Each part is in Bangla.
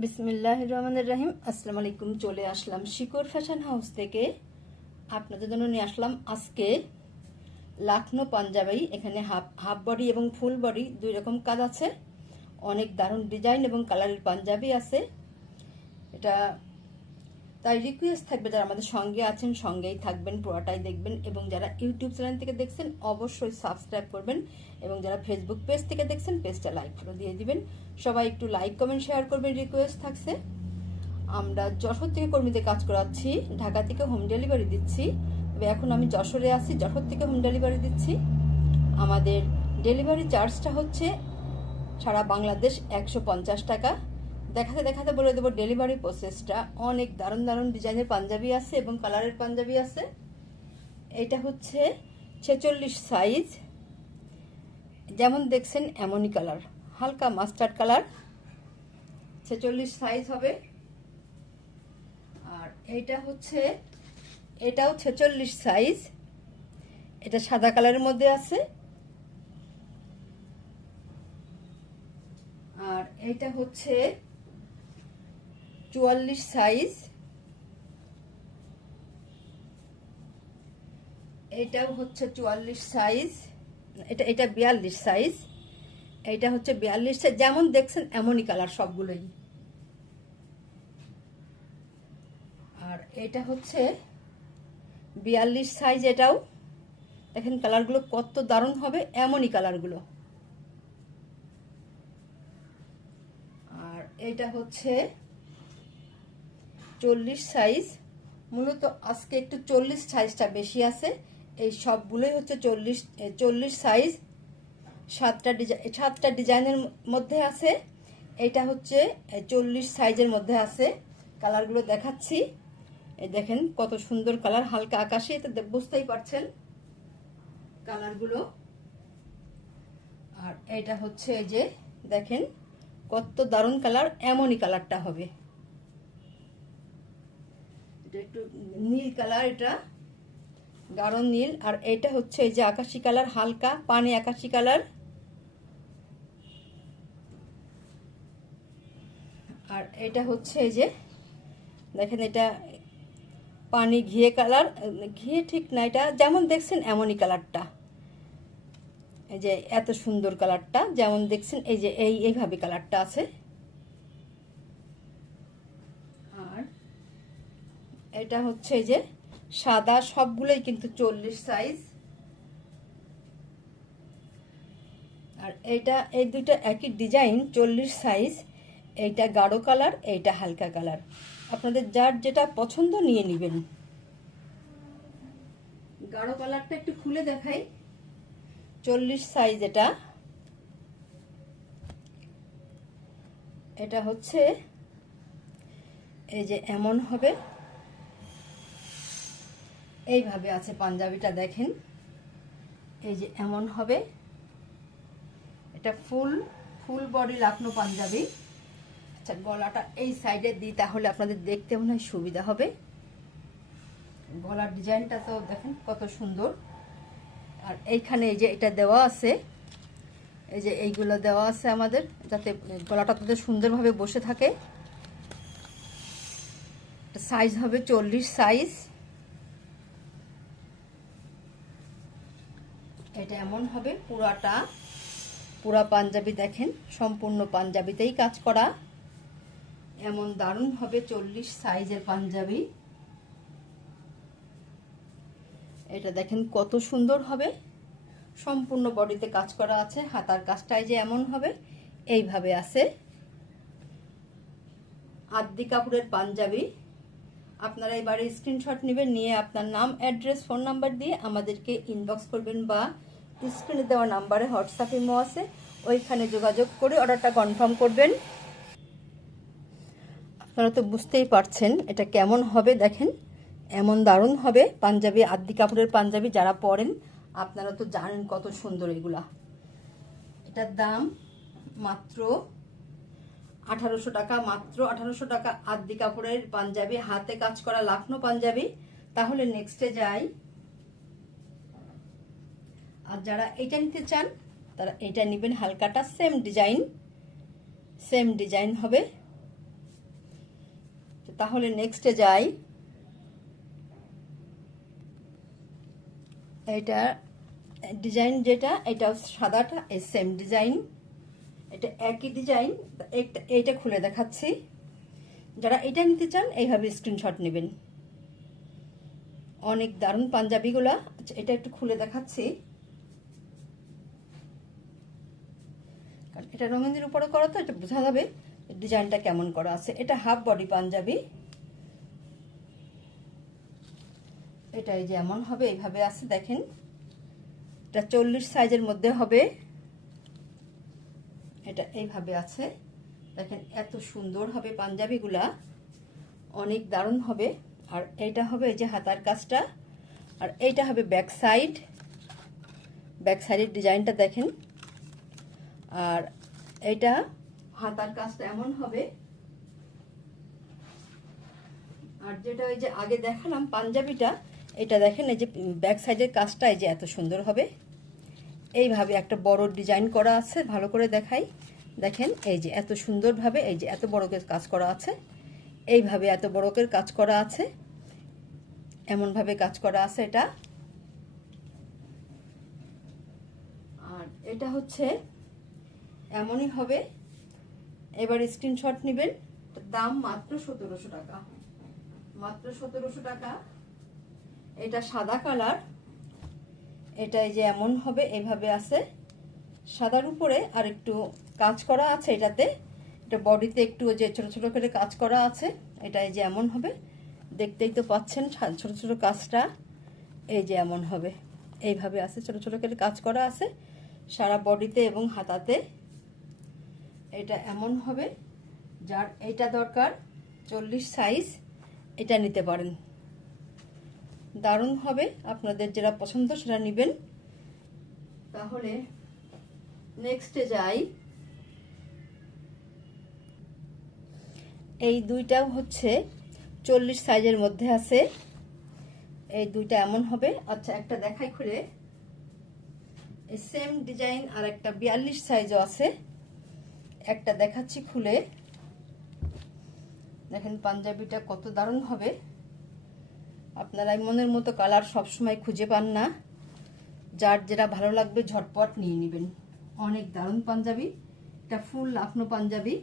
বিসমিল্লাহির রহমানির রহিম। আসসালামু আলাইকুম। চলে আসলাম শিকর ফ্যাশন হাউস থেকে। আপনাদের জন্য নিয়ে আসলাম আজকে লাখনো পাঞ্জাবি। এখানে হাফ বডি এবং ফুল বডি দুই রকম কাজ আছে। অনেক দারুণ ডিজাইন এবং কালারের পাঞ্জাবি আছে। এটা তাই রিকোয়েস্ট থাকবে, যারা আমাদের সঙ্গে আছেন সঙ্গেই থাকবেন, পুরোটাই দেখবেন, এবং যারা ইউটিউব চ্যানেল থেকে দেখছেন অবশ্যই সাবস্ক্রাইব করবেন, এবং যারা ফেসবুক পেজ থেকে দেখছেন পেজটা লাইক করে দিয়ে দিবেন। সবাই একটু লাইক কমেন্ট শেয়ার করবেন, রিকোয়েস্ট থাকছে। আমরা যশোর থেকে কর্মীতে কাজ করাচ্ছি, ঢাকা থেকে হোম ডেলিভারি দিচ্ছি। তবে এখন আমি যশোরে আছি, যশোর থেকে হোম ডেলিভারি দিচ্ছি। আমাদের ডেলিভারি চার্জটা হচ্ছে সারা বাংলাদেশ 150 টাকা। দেখাতে দেখাতে বলে দেবো ডেলিভারি প্রসেসটা। অনেক দারুণ দারুণ ডিজাইনের পাঞ্জাবি আছে এবং কালারের পাঞ্জাবি আছে। এটা হচ্ছে 46 সাইজ, যেমন দেখছেন এমনই কালার, হালকা মাস্টার্ড কালার, 46 সাইজ হবে। আর এইটা হচ্ছে, এটাও 46 সাইজ, এটা সাদা কালারের মধ্যে আছে। আর এইটা হচ্ছে 44 সাইজ, এটাও হচ্ছে 44 সাইজ, এটা 42 সাইজ, এইটা হচ্ছে 42 সাইজ। যেমন দেখছেন এমনই কালার সবগুলোই। আর এটা হচ্ছে 42 সাইজ, এটাও দেখেন কালারগুলো কত দারুণ হবে, এমনই কালারগুলো। আর এটা হচ্ছে 40 সাইজ। মূলত আজকে একটু 40 সাইজটা বেশি আছে। এই সবগুলোই হচ্ছে 40 সাইজ। সাতটা ডিজাইনের মধ্যে আছে। এটা হচ্ছে 40 সাইজের মধ্যে আছে। কালারগুলো দেখাচ্ছি। এই দেখেন কত সুন্দর কালার, হালকা আকাশি, এটা বুঝতেই পারছেন কালারগুলো। আর এটা হচ্ছে এই যে দেখেন কত দারুণ কালার, এমনই কালারটা হবে। এটা একটু নীল কালার, এটা গাঢ় নীল। আর এটা হচ্ছে এই যে আকাশি কালার, হালকা পানি আকাশি কালার। আর এটা হচ্ছে এই যে দেখেন, এটা পানি ঘিয়ে কালার, ঘিয়ে ঠিক না, এটা যেমন দেখছেন এমনই কালারটা। এই যে এত সুন্দর কালারটা, যেমন দেখছেন এই যে এইভাবে কালারটা আছে। আর এটা হচ্ছে এই যে সাদা, সবগুলোই কিন্তু 40 সাইজ। আর এইটা, এই দুইটা একই ডিজাইন, 40 সাইজ। এইটা গাঢ় কালার, এইটা হালকা কালার। আপনাদের যার যেটা পছন্দ নিয়ে নেবেন। গাঢ় কালারটা একটু খুলে দেখাই, 40 সাইজ। এটা হচ্ছে এই যে এমন হবে, এইভাবে আছে পাঞ্জাবিটা দেখেন, এই যে এমন হবে। এটা ফুল বডি লাখনো পাঞ্জাবি। আচ্ছা, গলাটা এই সাইডে দিই, তাহলে আপনাদের দেখতে মনে হয় সুবিধা হবে। গলার ডিজাইনটা তো দেখেন কত সুন্দর। আর এইখানে এই যে এটা দেওয়া আছে, এই যে এইগুলো দেওয়া আছে আমাদের, যাতে গলাটা তাদের সুন্দরভাবে বসে থাকে। সাইজ হবে 40 সাইজ। এটা এমন হবে পুরা পাঞ্জাবি দেখেন, সম্পূর্ণ পাঞ্জাবিতেই কাজ করা। এমন দারুণ হবে 40 সাইজের পাঞ্জাবি। এটা দেখেন কত সুন্দর হবে, সম্পূর্ণ বডিতে কাজ করা আছে। হাতার কাজটাই যে এমন হবে, এইভাবে আছে। আদ্দি কাপড়ের পাঞ্জাবি। আপনারা এবারে স্ক্রিনশট নেবেন, নিয়ে আপনার নাম, অ্যাড্রেস, ফোন নাম্বার দিয়ে আমাদেরকে ইনবক্স করবেন, বা স্ক্রিনে দেওয়া নাম্বারে হোয়াটসঅ্যাপ ইমো আছে, ওইখানে যোগাযোগ করে অর্ডারটা কনফার্ম করবেন। আপনারা তো বুঝতেই পারছেন এটা কেমন হবে। দেখেন এমন দারুণ হবে পাঞ্জাবি, আদ্দি কাপড়ের পাঞ্জাবি। যারা পরেন আপনারা তো জানেন কত সুন্দর এগুলা। এটার দাম মাত্র 1800 টাকা, মাত্র 1800 টাকা। আদ্দি কাপড়ের পাঞ্জাবি, হাতে কাজ করা লাখনো পাঞ্জাবি। তাহলে নেক্সটে যাই। আর যারা এটা নিতে চান তারা এটা নেবেন, হালকাটা সেম ডিজাইন হবে। তাহলে নেক্সটে যাই। এটা ডিজাইন যেটা, এটা সাদাটা সেম ডিজাইন, এটা একই ডিজাইন। এইটা খুলে দেখাচ্ছি। যারা এটা নিতে চান এইভাবে স্ক্রিনশট নেবেন। অনেক দারুণ পাঞ্জাবিগুলা। আচ্ছা, এটা একটু খুলে দেখাচ্ছি, কারণ এটা রঙিনের উপরে করা তো এটা বোঝা যাবে ডিজাইনটা কেমন করা আছে। এটা হাফ বডি পাঞ্জাবি। এটা এই যে এমন হবে, এইভাবে আছে দেখেন। এটা 40 সাইজের মধ্যে হবে। এটা এইভাবে আছে দেখেন, এত সুন্দর হবে পাঞ্জাবিগুলা, অনেক দারুণ হবে। আর এইটা হবে এই যে হাতার কাজটা, আর এইটা হবে ব্যাক সাইড। ব্যাক সাইডের ডিজাইনটা দেখেন। আর এইটা হাতার কাজটা এমন হবে। আর যেটা ওই যে আগে দেখালাম পাঞ্জাবিটা, এটা দেখেন এই যে ব্যাক সাইডের কাজটা এই যে এত সুন্দর হবে। এইভাবে একটা বড় ডিজাইন করা আছে, ভালো করে দেখাই দেখেন। এই যে এত সুন্দরভাবে এই যে এত বড় করে কাজ করা আছে, এইভাবে এত বড় করে কাজ করা আছে, এমনভাবে কাজ করা আছে এটা। আর এটা হচ্ছে এমনই হবে। এবার স্ক্রিনশট নেবেন। দাম মাত্র 1700 টাকা, মাত্র 1700 টাকা। এটা সাদা কালার। এটা এই যে এমন হবে, এইভাবে আছে সাদার উপরে আর একটু কাজ করা আছে এটাতে। এটা বডিতে একটু যে ছোট ছোট করে কাজ করা আছে। এটা এই যে এমন হবে, দেখতেই তো পাচ্ছেন ছোট ছোট কাজটা। এই যে এমন হবে, এইভাবে আছে, ছোট ছোট করে কাজ করা আছে সারা বডিতে এবং হাতাতে। এটা এমন হবে। যার এইটা দরকার 40 সাইজ, এটা নিতে পারেন। দারুণ হবে, আপনাদের যেটা পছন্দ সেটা নেবেন। তাহলে নেক্সটে যাই। এই দুইটাও হচ্ছে 40 সাইজের মধ্যে আছে। এই দুইটা এমন হবে। আচ্ছা, একটা দেখাই খুলে। এই সেম ডিজাইন আর একটা 42 সাইজও আছে, একটা দেখাচ্ছি খুলে। দেখেন পাঞ্জাবিটা কত দারুণ হবে। আপনারা মনের মতো কালার সবসময় খুঁজে পান না, যার যেটা ভালো লাগবে ঝটপট নিয়ে নেবেন। অনেক দারুণ পাঞ্জাবি। এটা ফুল লাখনো পাঞ্জাবি।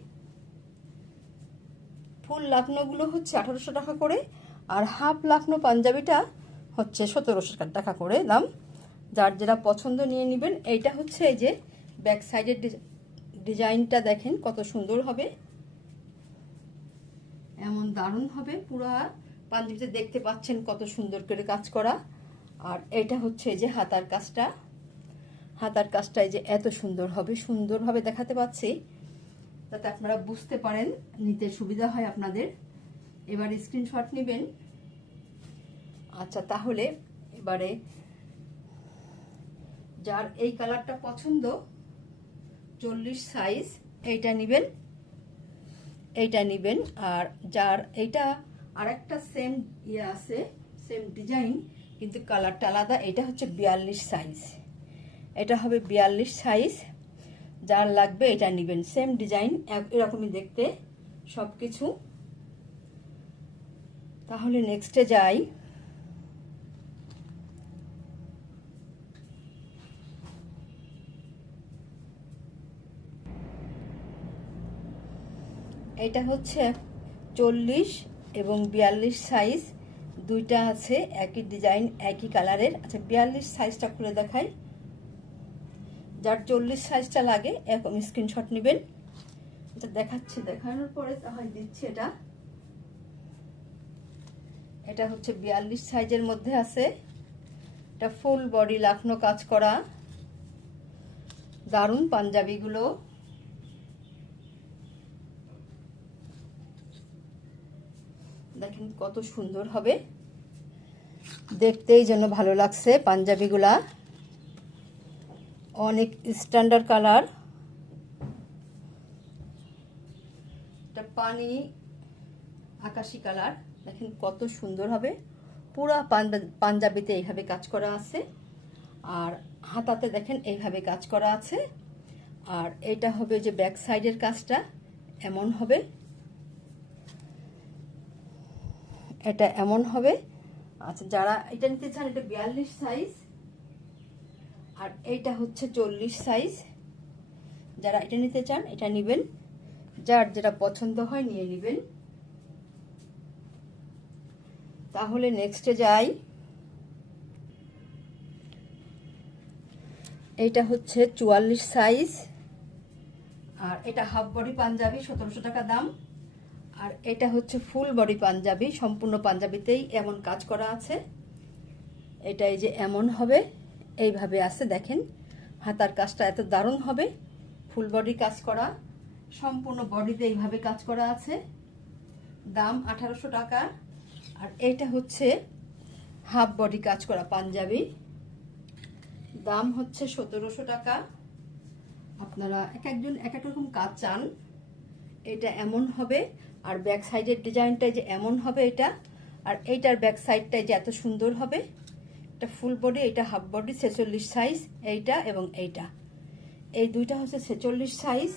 ফুল লাখনোগুলো হচ্ছে 1800 টাকা করে, আর হাফ লাখনো পাঞ্জাবিটা হচ্ছে 1700 টাকা করে দাম। যার যেটা পছন্দ নিয়ে নেবেন। এইটা হচ্ছে এই যে ব্যাক সাইডের ডিজাইনটা দেখেন কত সুন্দর হবে, এমন দারুণ হবে। পুরা পাঞ্জাবিতে দেখতে পাচ্ছেন কত সুন্দর করে কাজ করা। আর এটা হচ্ছে এই যে হাতার কাজটা। হাতার কাজটা এই যে এত সুন্দর হবে, সুন্দরভাবে দেখাতে পাচ্ছি যাতে আপনারা বুঝতে পারেন, নিতে সুবিধা হয় আপনাদের। এবার স্ক্রিনশট নেবেন। আচ্ছা, তাহলে এবারে যার এই কালারটা পছন্দ 40 সাইজ, এইটা নেবেন, এইটা নেবেন। আর যার এইটা আরেকটা সেম ইয়ে আছে, সেম ডিজাইন কিন্তু কালারটা আলাদা, এটা হচ্ছে 42 সাইজ। এটা হবে 42 সাইজ। যার লাগবে এটা নেবেন। সেম ডিজাইন, এরকমই দেখতে সব কিছু। তাহলে নেক্সটে যাই। এটা হচ্ছে 40 এবং 42 সাইজ, দুইটা আছে একই ডিজাইন একই কালারের। আচ্ছা, 42 সাইজটা খুলে দেখাই। যার 40 সাইজটা লাগে এরকম স্ক্রিনশট নেবেন। এটা দেখাচ্ছি, দেখানোর পরে তাহলে দিচ্ছি। এটা হচ্ছে 42 সাইজের মধ্যে আছে। এটা ফুল বডি লাখনো কাজ করা, দারুণ পাঞ্জাবিগুলো। দেখেন কত সুন্দর হবে, দেখতেই যেন ভালো লাগছে পাঞ্জাবিগুলা। অনেক স্ট্যান্ডার্ড কালার। এটা পানি আকাশি কালার। দেখেন কত সুন্দর হবে। পুরা পাঞ্জাবিতে এইভাবে কাজ করা আছে, আর হাতাতে দেখেন এইভাবে কাজ করা আছে। আর এটা হবে যে ব্যাক সাইডের কাজটা এমন হবে। এটা এমন হবে। আচ্ছা, যারা এটা নিতে চান এটা 42 সাইজ, আর এইটা হচ্ছে 40 সাইজ। যারা এটা নিতে চান এটা নেবেন, যার যেটা পছন্দ হয় নিয়ে নেবেন। তাহলে নেক্সটে যাই। এইটা হচ্ছে 44 সাইজ, আর এটা হাফ বডি পাঞ্জাবি, 1700 টাকা দাম। আর এটা হচ্ছে ফুল বডি পাঞ্জাবি, সম্পূর্ণ পাঞ্জাবিতেই এমন কাজ করা আছে। এটা এই যে এমন হবে, এইভাবে আছে দেখেন, হাতার কাজটা এত দারুণ হবে। ফুল বডি কাজ করা, সম্পূর্ণ বডিতে এইভাবে কাজ করা আছে। দাম 1800 টাকা। আর এইটা হচ্ছে হাফ বডি কাজ করা পাঞ্জাবি, দাম হচ্ছে 1700 টাকা। আপনারা এক একজন এক এক রকম কাজ চান। এটা এমন হবে, আর ব্যাক সাইডের ডিজাইনটা যে এমন হবে এটা, আর এইটার ব্যাক সাইডটা যে এত সুন্দর হবে। এটা ফুল বডি, এটা হাফ বডি, 46 সাইজ এইটা এবং এইটা, এই দুইটা হচ্ছে 46 সাইজ।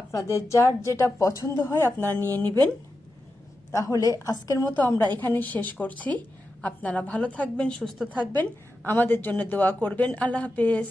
আপনাদের যার যেটা পছন্দ হয় আপনারা নিয়ে নেবেন। তাহলে আজকের মতো আমরা এখানে শেষ করছি। আপনারা ভালো থাকবেন, সুস্থ থাকবেন, আমাদের জন্য দোয়া করবেন। আল্লাহ হাফেজ।